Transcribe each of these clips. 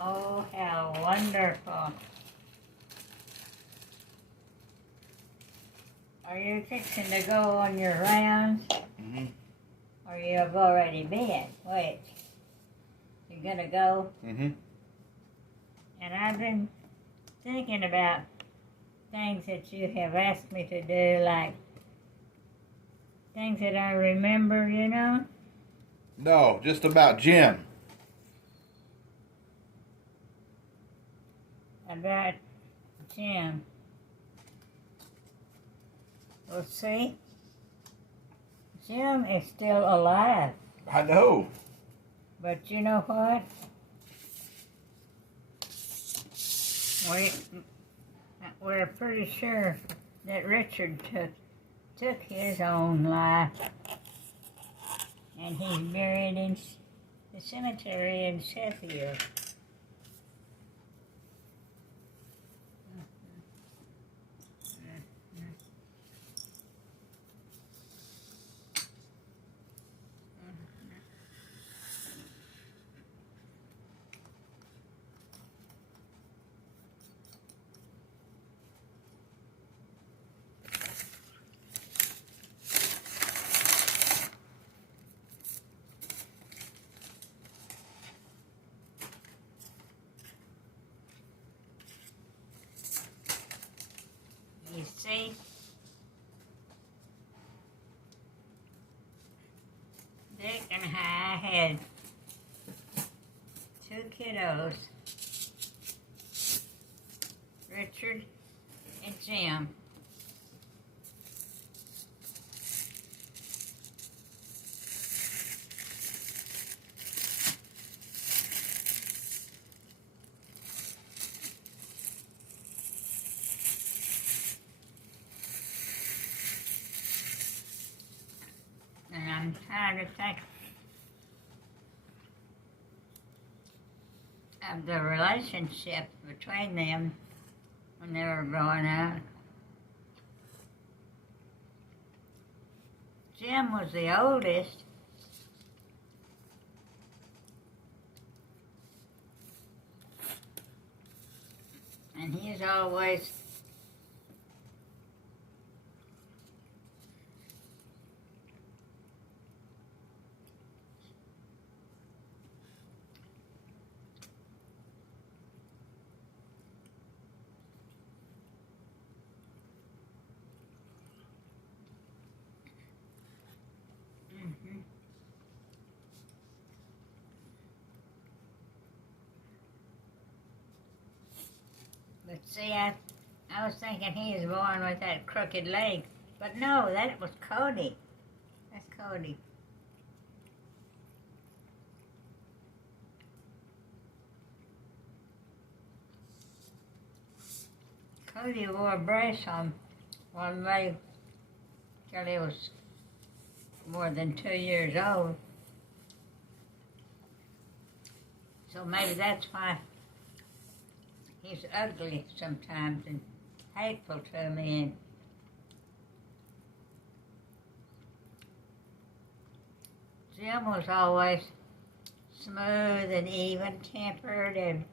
Oh, how wonderful. Are you fixing to go on your rounds? Mm-hmm. Or you have already been? Wait. You're going to go? Mm-hmm. And I've been thinking about things that you have asked me to do, like things that I remember, you know? No, just about Jim. About Jim. Well, see, Jim is still alive. I know. But you know what? We're pretty sure that Richard took his own life, and he's buried in the cemetery in Sheffield. You see, Dick and I had two kiddos, Richard and Jim. And I'm trying to think of the relationship between them when they were growing up. Jim was the oldest. And he's always But see, I was thinking he was born with that crooked leg. But no, that was Cody. That's Cody. Cody wore a brace on one leg till he was more than 2 years old. So maybe that's why he's ugly sometimes and hateful to me. And Jim was always smooth and even-tempered, and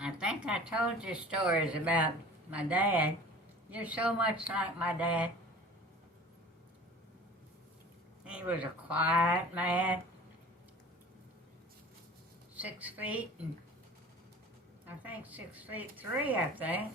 I think I told you stories about my dad. You're so much like my dad. He was a quiet man, 6 feet, and I think 6'3", I think.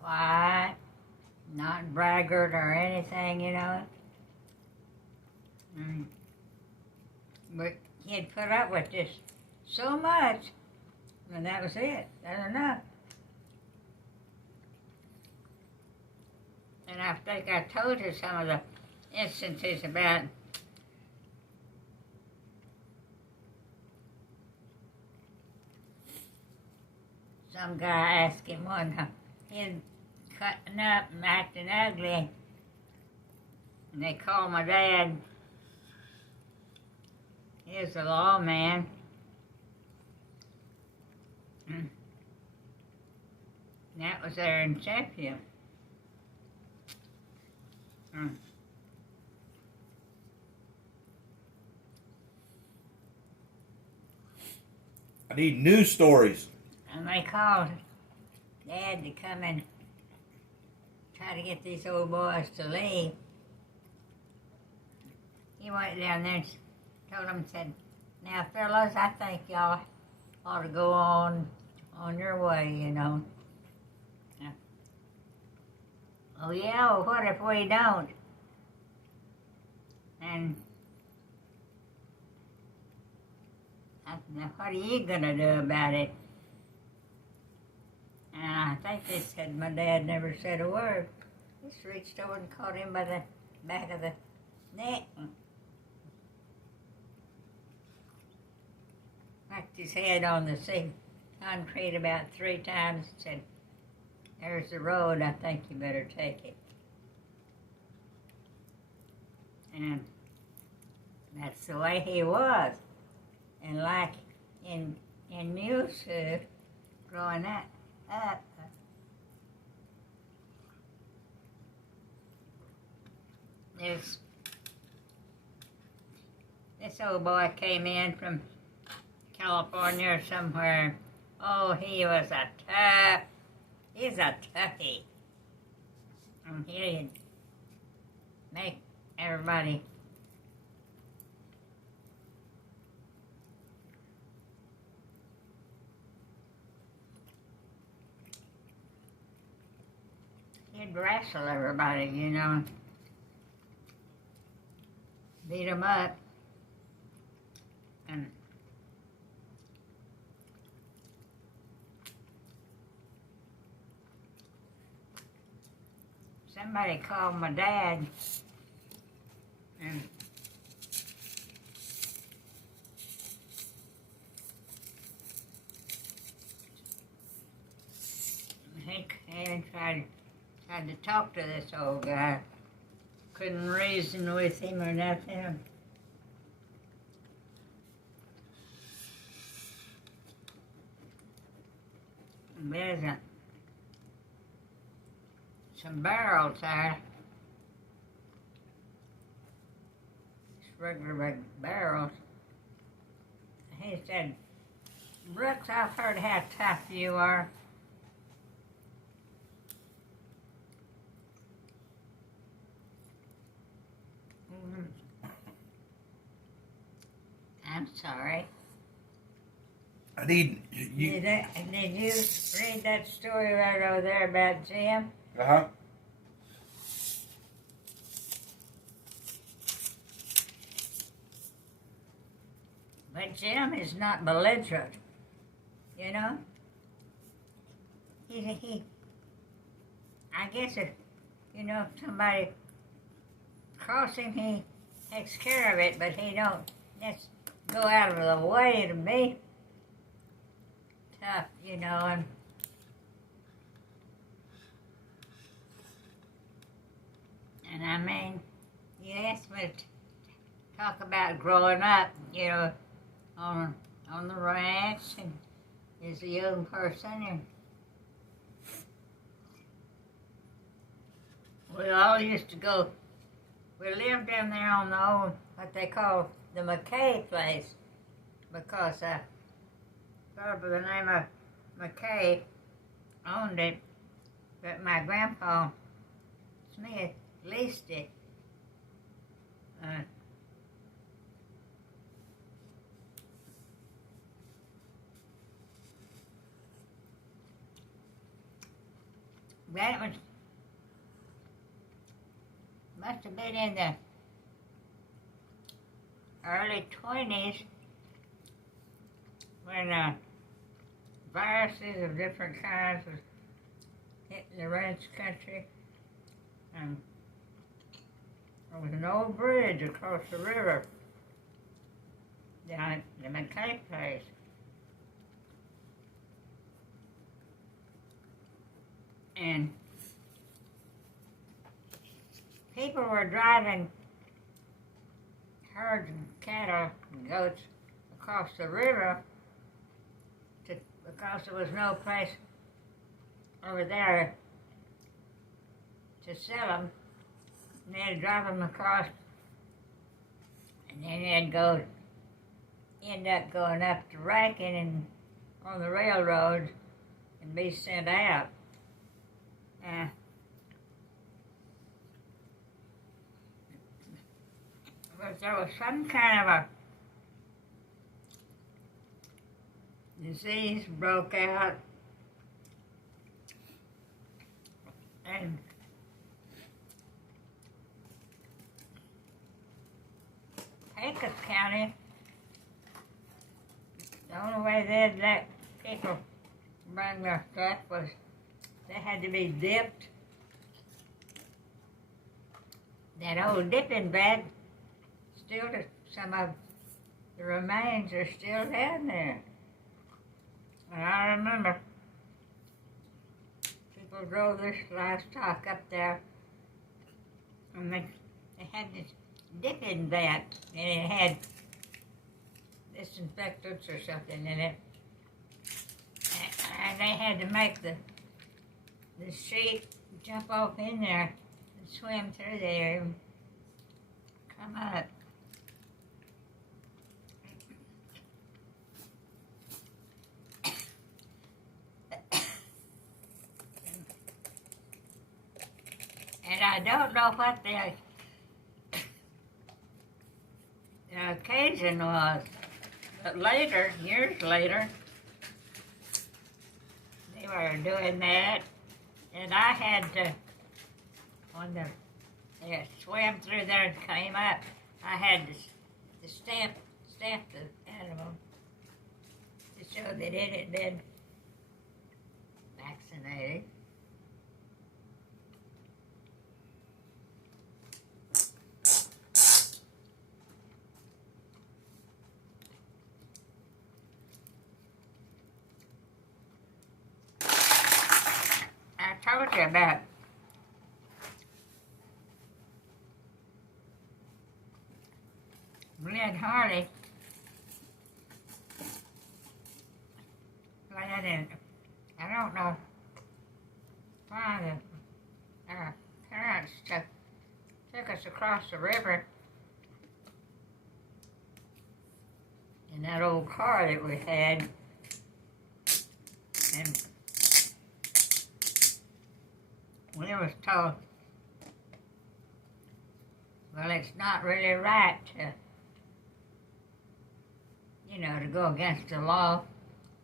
Quiet, not braggart or anything, you know. But he'd put up with this so much, and that was it. That's enough. And I think I told you some of the instances about some guy asked him one time, he'd cutting up and acting ugly, and they called my dad. He was a lawman. That was there in Sheffield. Mm. I need news stories. And they called Dad to come and try to get these old boys to leave. He went down there and told them, said, "Now, fellas, I think y'all ought to go on your way, you know." "Oh, yeah, well, what if we don't?" And "Now, what are you going to do about it?" And I think they said my dad never said a word. Just reached over and caught him by the back of the neck and whacked his head on the concrete about 3 times and said, "There's the road, I think you better take it." And that's the way he was. And like in Muleshoe, growing up, this old boy came in from California or somewhere. Oh, he's a toughie. And he'd make everybody he'd wrestle everybody, you know, beat them up. And somebody called my dad and he tried to talk to this old guy. Couldn't reason with him or nothing. There's some barrels there. Just regular big barrels. He said, "Brooks, I've heard how tough you are. I'm sorry." I need you. Did you read that story right over there about Jim? Uh-huh. But Jim is not belligerent, you know? He I guess if somebody cross him, he takes care of it, but he don't just go out of the way to be tough, and I mean, you asked me to talk about growing up, on the ranch and as a young person, and we all used to go. We lived down there on the old, what they call the McKay place, because a fellow by the name of McKay owned it, but my grandpa Smith leased it. That must have been in the early 20s when viruses of different kinds was hitting the ranch country. And there was an old bridge across the river down at the McKay place. And people were driving herds of cattle and goats across the river because there was no place over there to sell them. And they'd drive them across, and then they'd end up going up to Rankin and on the railroad and be sent out. But there was some kind of a disease broke out, and Pecos County, the only way they'd let people bring their stuff was they had to be dipped. That old dipping bag, still some of the remains are still down there. And I remember people drove this livestock up there, and they had this dipping vat, and it had disinfectants or something in it. And they had to make the sheep jump off in there and swim through there and come up. And I don't know what the occasion was, but later, years later, they were doing that, and I had to, when they swam through there and came up, I had to stamp the animal to show that it had been vaccinated. I told you about Glenn Harley playing, I don't know why our parents took us across the river in that old car that we had, and we was told, well, it's not really right to, to go against the law,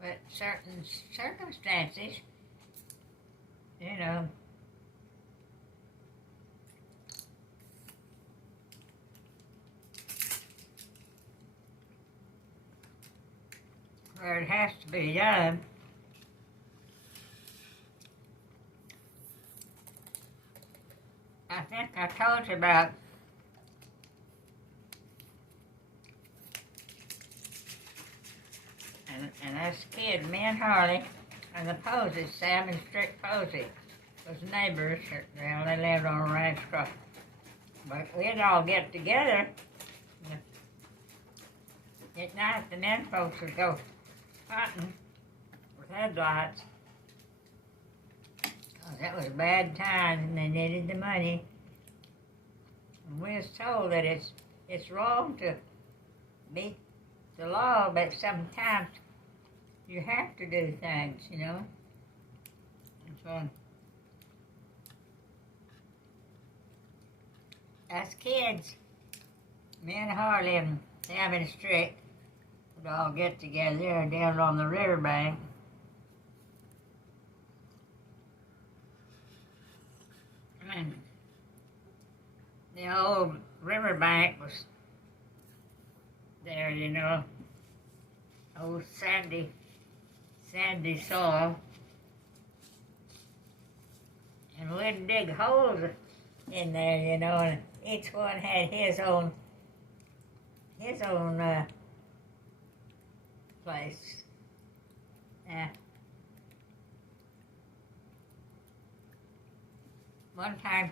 but certain circumstances, where it has to be done. I think I told you about and this kid, me and Harley, and the Posies, Sam and Strick Posey, was neighbors. Well, they lived on a ranch across. But we'd all get together. At night, the men folks would go hunting with headlights. That was a bad time, and they needed the money. And we was told that it's wrong to beat the law, but sometimes you have to do things, And so, as kids, me and Harley and Sam and Strick would all get together down on the riverbank. And the old riverbank was there, old sandy soil. And we'd dig holes in there, and each one had his own place. One time,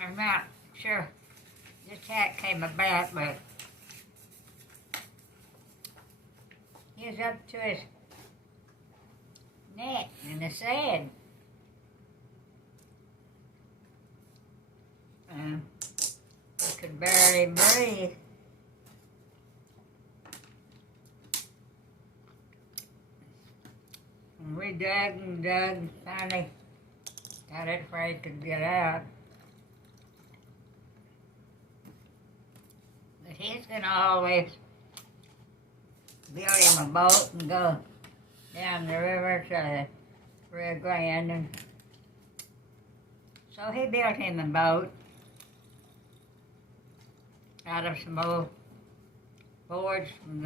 I'm not sure just how it came about, but is up to his neck in the sand. He could barely breathe. And we dug and dug, finally got it where he could get out. But he's gonna always build him a boat and go down the river to the Rio Grande. And so he built him a boat out of some old boards from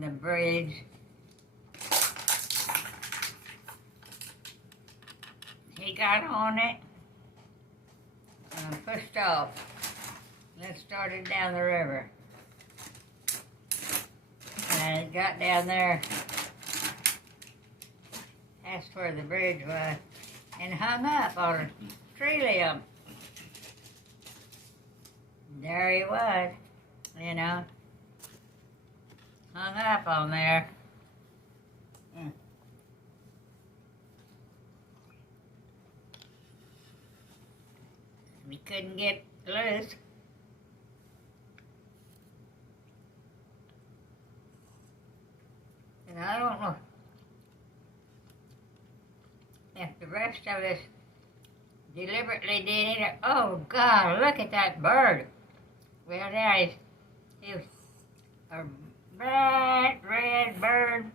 the bridge. He got on it and pushed off. Then started down the river. And it got down there past where the bridge was and hung up on a tree limb. There he was, you know, hung up on there. We couldn't get loose. And I don't know if the rest of us deliberately did it. Oh God, look at that bird. Well, now he was a bright red bird.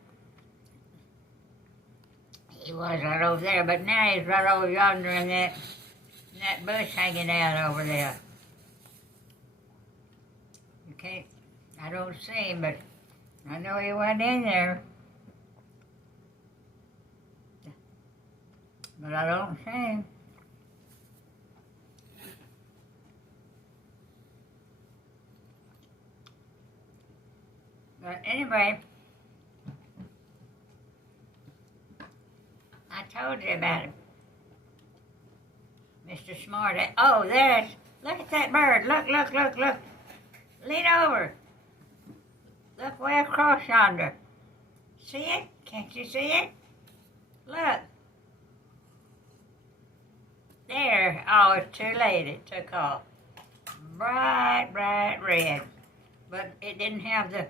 He was right over there, but now he's right over yonder in that bush hanging out over there. You can't, I don't see him, but I know he went in there. But I don't see him. But anyway, I told you about it. Mr. Smart. Oh, there's, look at that bird. Look, look, look, look. Lean over. Look way across yonder. See it? Can't you see it? Look. There. Oh, it's too late. It took off. Bright, bright red. But it didn't have the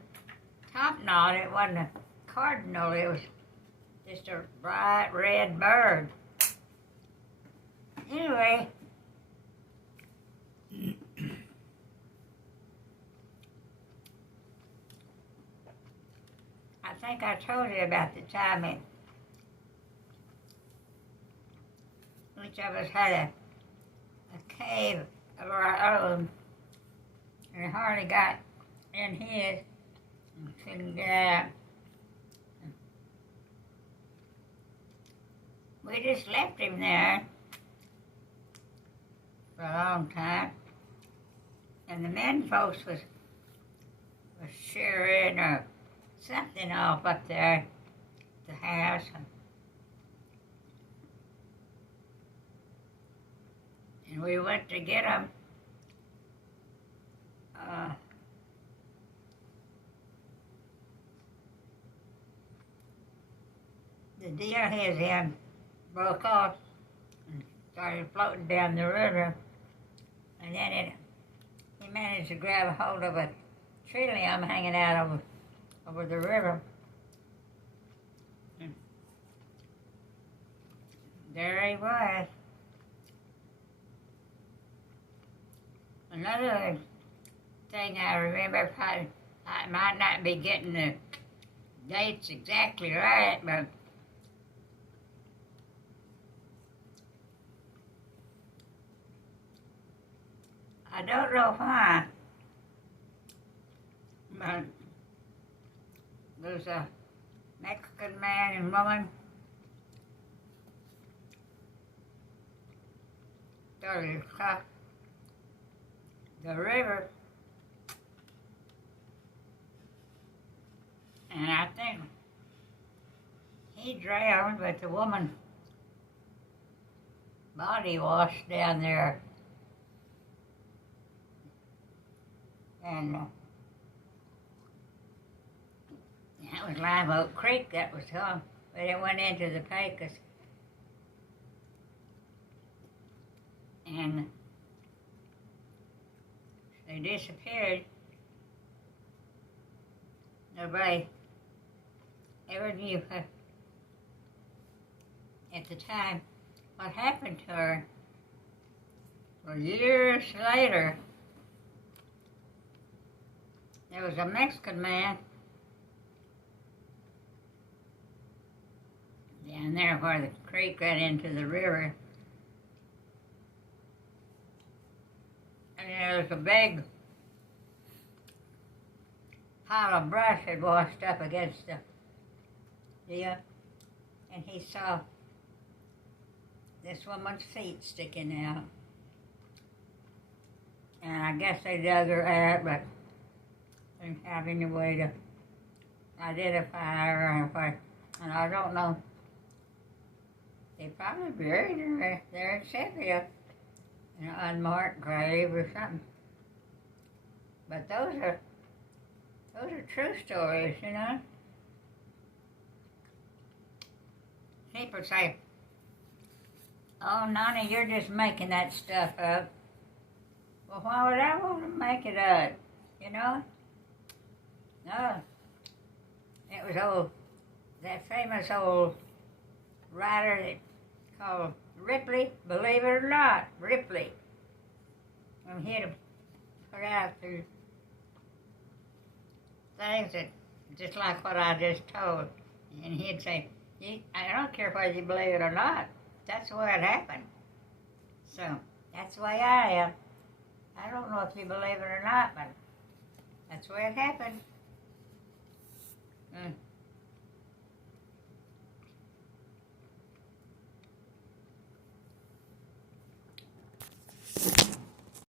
top knot. It wasn't a cardinal. It was just a bright red bird. Anyway, I think I told you about the time that each of us had a cave of our own, and Harley got in his and couldn't get out. We just left him there for a long time, and the men folks was shearing or something off up there at the house. And we went to get them. The deer his end broke off and started floating down the river. And then he managed to grab a hold of a tree limb hanging out over the river. And there he was. Another thing I remember, I might not be getting the dates exactly right, but I don't know why, but there's a Mexican man and woman started across the river, and I think he drowned, but the woman body washed down there. And was Live Oak Creek that was gone, but it went into the Pecos. And they disappeared. Nobody ever knew at the time what happened to her. For years later, there was a Mexican man down there where the creek ran into the river. And there was a big pile of brush had washed up against the deal, and he saw this woman's feet sticking out. And I guess they dug her out, but they didn't have any way to identify her or what. And I don't know. They probably buried her there in Sheffield in an unmarked grave or something. But those are true stories, you know. People say, "Oh, Nani, you're just making that stuff up." Well, why would I want to make it up, you know? No. It was that famous old writer that called Ripley, believe it or not, Ripley. And he'd put out through things that, just like what I just told. And he'd say, I don't care whether you believe it or not, that's the way it happened. So, that's the way I am. I don't know if you believe it or not, but that's the way it happened.